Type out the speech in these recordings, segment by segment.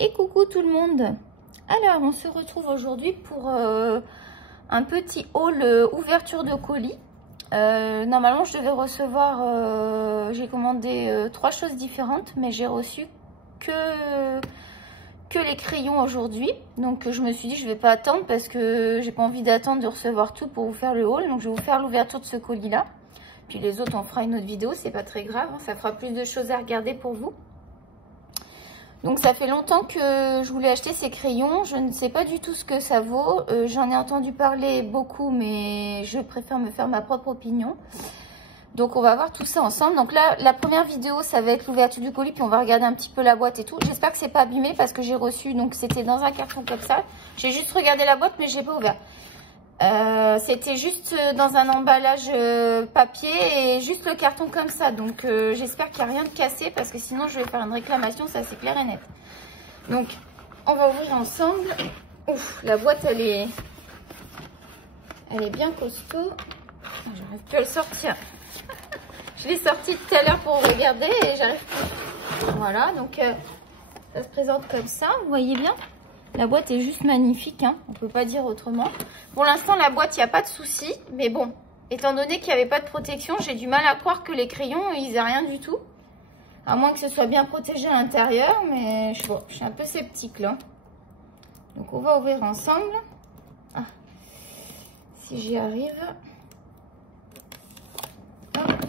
Et coucou tout le monde. Alors on se retrouve aujourd'hui pour un petit haul ouverture de colis. Normalement je devais recevoir, j'ai commandé 3 choses différentes, mais j'ai reçu que les crayons aujourd'hui. Donc je me suis dit je vais pas attendre parce que j'ai pas envie d'attendre de recevoir tout pour vous faire le haul. Donc je vais vous faire l'ouverture de ce colis là. Puis les autres on fera une autre vidéo, c'est pas très grave, hein, ça fera plus de choses à regarder pour vous. Donc ça fait longtemps que je voulais acheter ces crayons, je ne sais pas du tout ce que ça vaut, j'en ai entendu parler beaucoup mais je préfère me faire ma propre opinion. Donc on va voir tout ça ensemble. Donc là la première vidéo ça va être l'ouverture du colis puis on va regarder un petit peu la boîte et tout. J'espère que c'est pas abîmé parce que j'ai reçu, donc c'était dans un carton comme ça. J'ai juste regardé la boîte mais j'ai pas ouvert. C'était juste dans un emballage papier et juste le carton comme ça, donc j'espère qu'il n'y a rien de cassé parce que sinon je vais faire une réclamation, ça c'est clair et net. Donc on va ouvrir ensemble. Ouf, la boîte elle est bien costaud. J'arrive plus à le sortir. Je l'ai sorti tout à l'heure pour regarder et j'arrive plus. Voilà, donc ça se présente comme ça, vous voyez bien. La boîte est juste magnifique, hein, on ne peut pas dire autrement. Pour l'instant, la boîte, il n'y a pas de souci. Mais bon, étant donné qu'il n'y avait pas de protection, j'ai du mal à croire que les crayons, ils n'aient rien du tout. À moins que ce soit bien protégé à l'intérieur. Mais je suis un peu sceptique là. Donc on va ouvrir ensemble. Ah, si j'y arrive. Hop.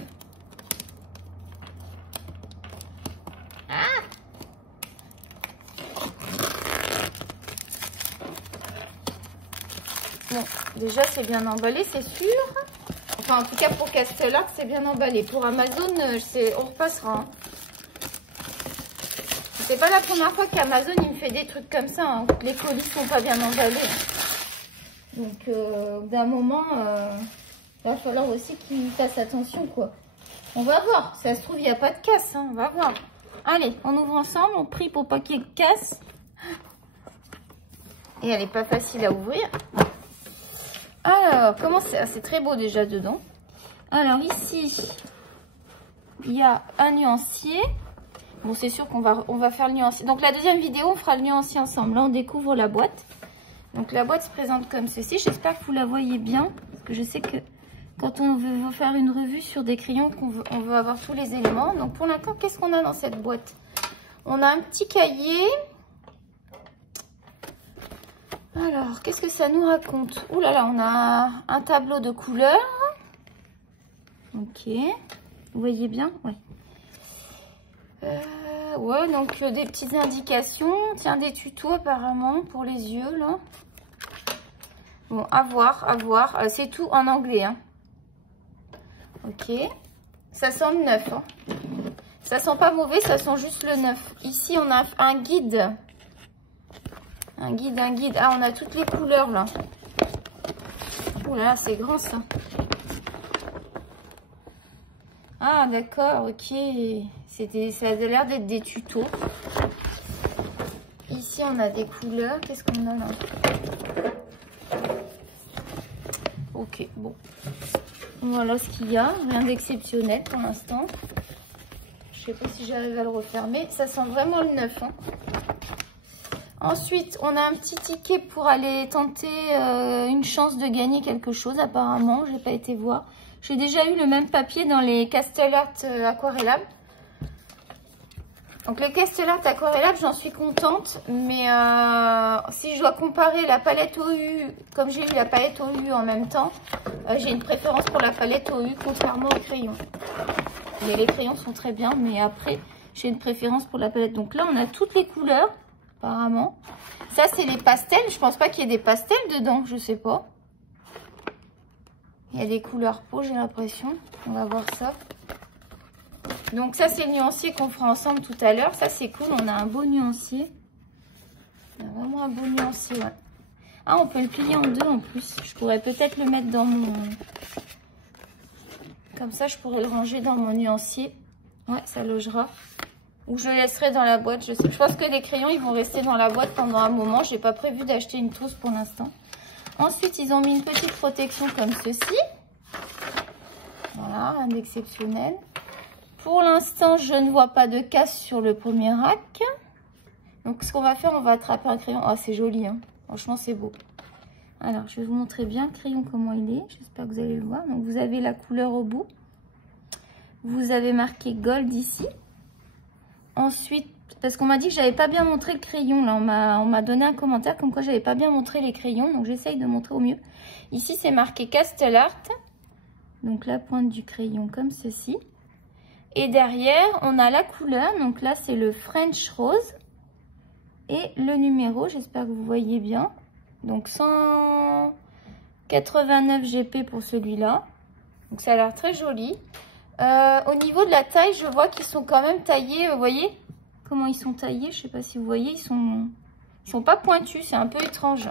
Bon, déjà c'est bien emballé, c'est sûr. Enfin, en tout cas pour Castellart, c'est bien emballé. Pour Amazon, on repassera. Hein. C'est pas la première fois qu'Amazon il me fait des trucs comme ça. Hein. Les colis sont pas bien emballés. Donc, d'un moment, il va falloir aussi qu'il fasse attention, quoi. On va voir. Si ça se trouve, il n'y a pas de casse. Hein. On va voir. Allez, on ouvre ensemble. On prie pour pas qu'il y ait de casse. Et elle n'est pas facile à ouvrir. Alors, comment c'est? C'est très beau déjà dedans. Alors ici, il y a un nuancier. Bon, c'est sûr qu'on va faire le nuancier. Donc la deuxième vidéo, on fera le nuancier ensemble. Là, on découvre la boîte. Donc la boîte se présente comme ceci. J'espère que vous la voyez bien. Parce que je sais que quand on veut faire une revue sur des crayons, on veut avoir tous les éléments. Donc pour l'instant, qu'est-ce qu'on a dans cette boîte? On a un petit cahier. Alors, qu'est-ce que ça nous raconte? Ouh là là, on a un tableau de couleurs. Ok. Vous voyez bien? Ouais. Ouais, donc des petites indications. Tiens, des tutos apparemment pour les yeux, là. Bon, à voir, à voir. C'est tout en anglais, hein. Ok. Ça sent le neuf, hein. Ça sent pas mauvais, ça sent juste le neuf. Ici, on a un guide. Un guide, un guide. Ah, on a toutes les couleurs, là. Ouh là là, c'est grand, ça. Ah, d'accord, ok. Ça a l'air d'être des tutos. Ici, on a des couleurs. Qu'est-ce qu'on a, là? Ok, bon. Voilà ce qu'il y a. Rien d'exceptionnel pour l'instant. Je sais pas si j'arrive à le refermer. Ça sent vraiment le neuf, hein. Ensuite, on a un petit ticket pour aller tenter une chance de gagner quelque chose apparemment. Je n'ai pas été voir. J'ai déjà eu le même papier dans les Castellart aquarellables. Donc les Castellart aquarellables, j'en suis contente. Mais si je dois comparer la palette OU, comme j'ai eu la palette OU en même temps, j'ai une préférence pour la palette OU contrairement aux crayons. Mais les crayons sont très bien, mais après, j'ai une préférence pour la palette. Donc là, on a toutes les couleurs. Apparemment. Ça, c'est les pastels. Je pense pas qu'il y ait des pastels dedans. Je sais pas. Il y a des couleurs peau, j'ai l'impression. On va voir ça. Donc ça, c'est le nuancier qu'on fera ensemble tout à l'heure. Ça, c'est cool. On a un beau nuancier. On a vraiment un beau nuancier, ouais. Ah, on peut le plier en deux en plus. Je pourrais peut-être le mettre dans mon... Comme ça, je pourrais le ranger dans mon nuancier. Ouais, ça logera. Ou je le laisserai dans la boîte. Je pense que les crayons, ils vont rester dans la boîte pendant un moment. Je n'ai pas prévu d'acheter une trousse pour l'instant. Ensuite, ils ont mis une petite protection comme ceci. Voilà, rien d'exceptionnel. Pour l'instant, je ne vois pas de casse sur le premier rack. Donc ce qu'on va faire, on va attraper un crayon. Oh, c'est joli, hein. Franchement, c'est beau. Alors, je vais vous montrer bien le crayon, comment il est. J'espère que vous allez le voir. Donc, vous avez la couleur au bout. Vous avez marqué Gold ici. Ensuite, parce qu'on m'a dit que j'avais pas bien montré le crayon. Là, on m'a donné un commentaire comme quoi j'avais pas bien montré les crayons. Donc, j'essaye de montrer au mieux. Ici, c'est marqué Castle Art. Donc, la pointe du crayon comme ceci. Et derrière, on a la couleur. Donc là, c'est le French Rose. Et le numéro, j'espère que vous voyez bien. Donc 189 GP pour celui-là. Donc ça a l'air très joli. Au niveau de la taille, je vois qu'ils sont quand même taillés. Vous voyez comment ils sont taillés? Je sais pas si vous voyez. Ils sont pas pointus. C'est un peu étrange.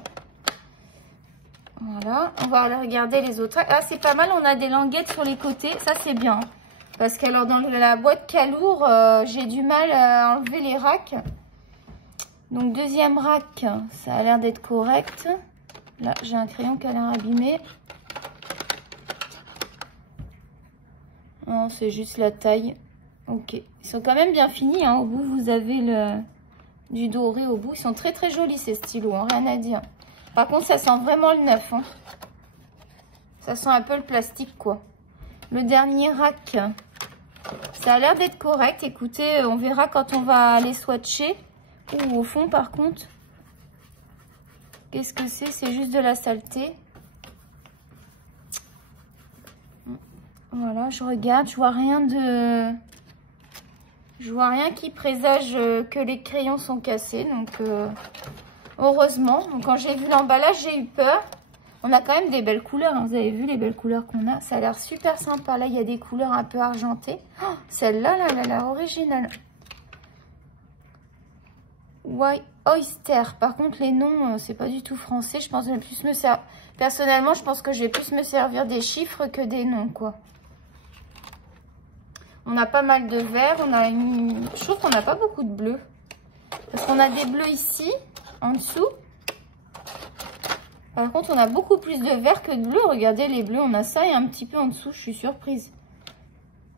Voilà. On va aller regarder les autres. Ah, c'est pas mal. On a des languettes sur les côtés. Ça, c'est bien. Parce que alors dans la boîte Calour, j'ai du mal à enlever les racks. Donc deuxième rack, ça a l'air d'être correct. Là, j'ai un crayon qui a l'air abîmé. Non, c'est juste la taille. Ok. Ils sont quand même bien finis. Hein. Au bout, vous avez du doré au bout. Ils sont très très jolis ces stylos. Hein. Rien à dire. Par contre, ça sent vraiment le neuf. Hein. Ça sent un peu le plastique, quoi. Le dernier rack, ça a l'air d'être correct. Écoutez, on verra quand on va aller swatcher. Ou au fond, par contre, qu'est-ce que c'est? C'est juste de la saleté. Voilà, je regarde, je vois rien qui présage que les crayons sont cassés. Donc, heureusement. Donc, quand j'ai vu l'emballage, j'ai eu peur. On a quand même des belles couleurs. Hein. Vous avez vu les belles couleurs qu'on a? Ça a l'air super sympa. Là, il y a des couleurs un peu argentées. Oh, celle-là, là, elle a l'air originale. White Oyster. Par contre, les noms, c'est pas du tout français. Je pense que je vais plus me servir. Personnellement, je pense que je vais plus me servir des chiffres que des noms, quoi. On a pas mal de vert. Je trouve qu'on n'a pas beaucoup de bleu. Parce qu'on a des bleus ici, en dessous. Par contre, on a beaucoup plus de vert que de bleu. Regardez les bleus, on a ça et un petit peu en dessous. Je suis surprise.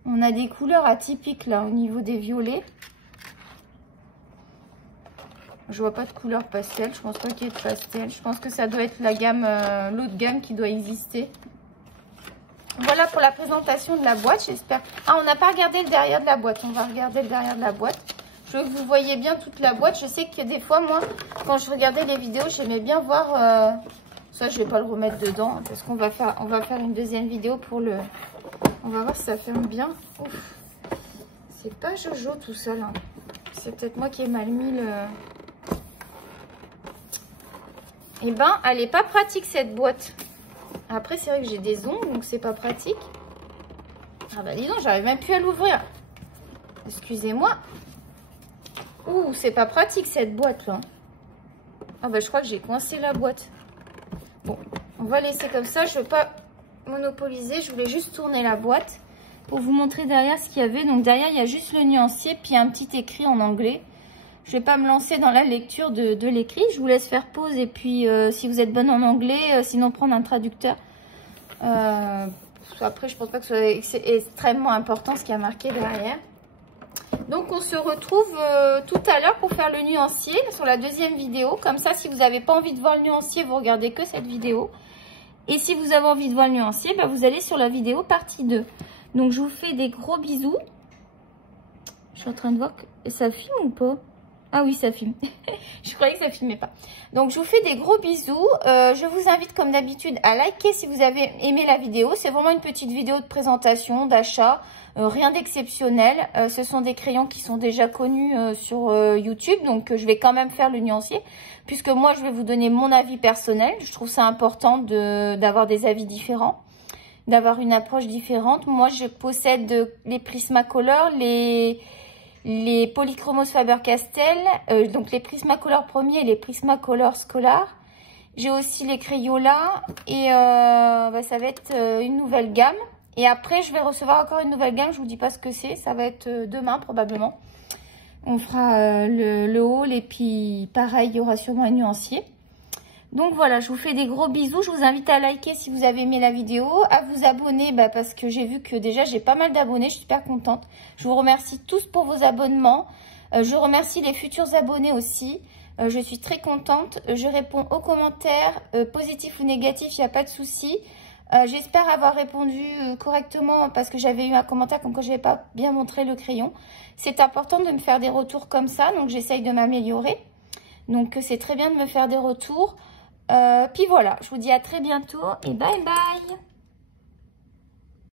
On a des couleurs atypiques, là, au niveau des violets. Je vois pas de couleur pastel. Je pense pas qu'il y ait de pastel. Je pense que ça doit être la gamme, l'autre gamme qui doit exister. Voilà pour la présentation de la boîte, j'espère. Ah, on n'a pas regardé le derrière de la boîte. On va regarder le derrière de la boîte. Je veux que vous voyez bien toute la boîte. Je sais que des fois, moi, quand je regardais les vidéos, j'aimais bien voir... Ça, je vais pas le remettre dedans. Hein, parce qu'on va faire une deuxième vidéo pour le... On va voir si ça ferme bien. Ouf. C'est pas Jojo tout seul. Hein. C'est peut-être moi qui ai mal mis le... Eh ben, elle est pas pratique cette boîte. Après, c'est vrai que j'ai des ongles, donc c'est pas pratique. Ah bah dis donc, j'arrive même plus à l'ouvrir. Excusez-moi. Ouh, c'est pas pratique cette boîte là. Ah bah je crois que j'ai coincé la boîte. Bon, on va laisser comme ça. Je veux pas monopoliser. Je voulais juste tourner la boîte pour vous montrer derrière ce qu'il y avait. Donc derrière, il y a juste le nuancier, puis un petit écrit en anglais. Je vais pas me lancer dans la lecture de l'écrit. Je vous laisse faire pause. Et puis, si vous êtes bonne en anglais, sinon prendre un traducteur. Après, je pense pas que ce soit extrêmement important ce qui a marqué derrière. Donc, on se retrouve tout à l'heure pour faire le nuancier sur la deuxième vidéo. Comme ça, si vous n'avez pas envie de voir le nuancier, vous regardez que cette vidéo. Et si vous avez envie de voir le nuancier, bah, vous allez sur la vidéo partie 2. Donc, je vous fais des gros bisous. Je suis en train de voir que ça filme ou pas? Ah oui, ça filme. Je croyais que ça filmait pas. Donc, je vous fais des gros bisous. Je vous invite, comme d'habitude, à liker si vous avez aimé la vidéo. C'est vraiment une petite vidéo de présentation, d'achat. Rien d'exceptionnel. Ce sont des crayons qui sont déjà connus sur YouTube. Donc, je vais quand même faire le nuancier. Puisque moi, je vais vous donner mon avis personnel. Je trouve ça important d'avoir des avis différents. D'avoir une approche différente. Moi, je possède les Prismacolor, les Polychromos Faber-Castell, donc les Prismacolor premiers et les Prismacolor Scholar. J'ai aussi les Crayola et ça va être une nouvelle gamme. Et après, je vais recevoir encore une nouvelle gamme. Je vous dis pas ce que c'est. Ça va être demain probablement. On fera le haul et puis pareil, il y aura sûrement un nuancier. Donc voilà, je vous fais des gros bisous. Je vous invite à liker si vous avez aimé la vidéo, à vous abonner parce que j'ai vu que déjà j'ai pas mal d'abonnés. Je suis super contente. Je vous remercie tous pour vos abonnements. Je remercie les futurs abonnés aussi. Je suis très contente. Je réponds aux commentaires, positifs ou négatifs, il n'y a pas de souci. J'espère avoir répondu correctement parce que j'avais eu un commentaire comme quoi je n'avais pas bien montré le crayon. C'est important de me faire des retours comme ça, donc j'essaye de m'améliorer. Donc c'est très bien de me faire des retours. Puis voilà, je vous dis à très bientôt et bye bye!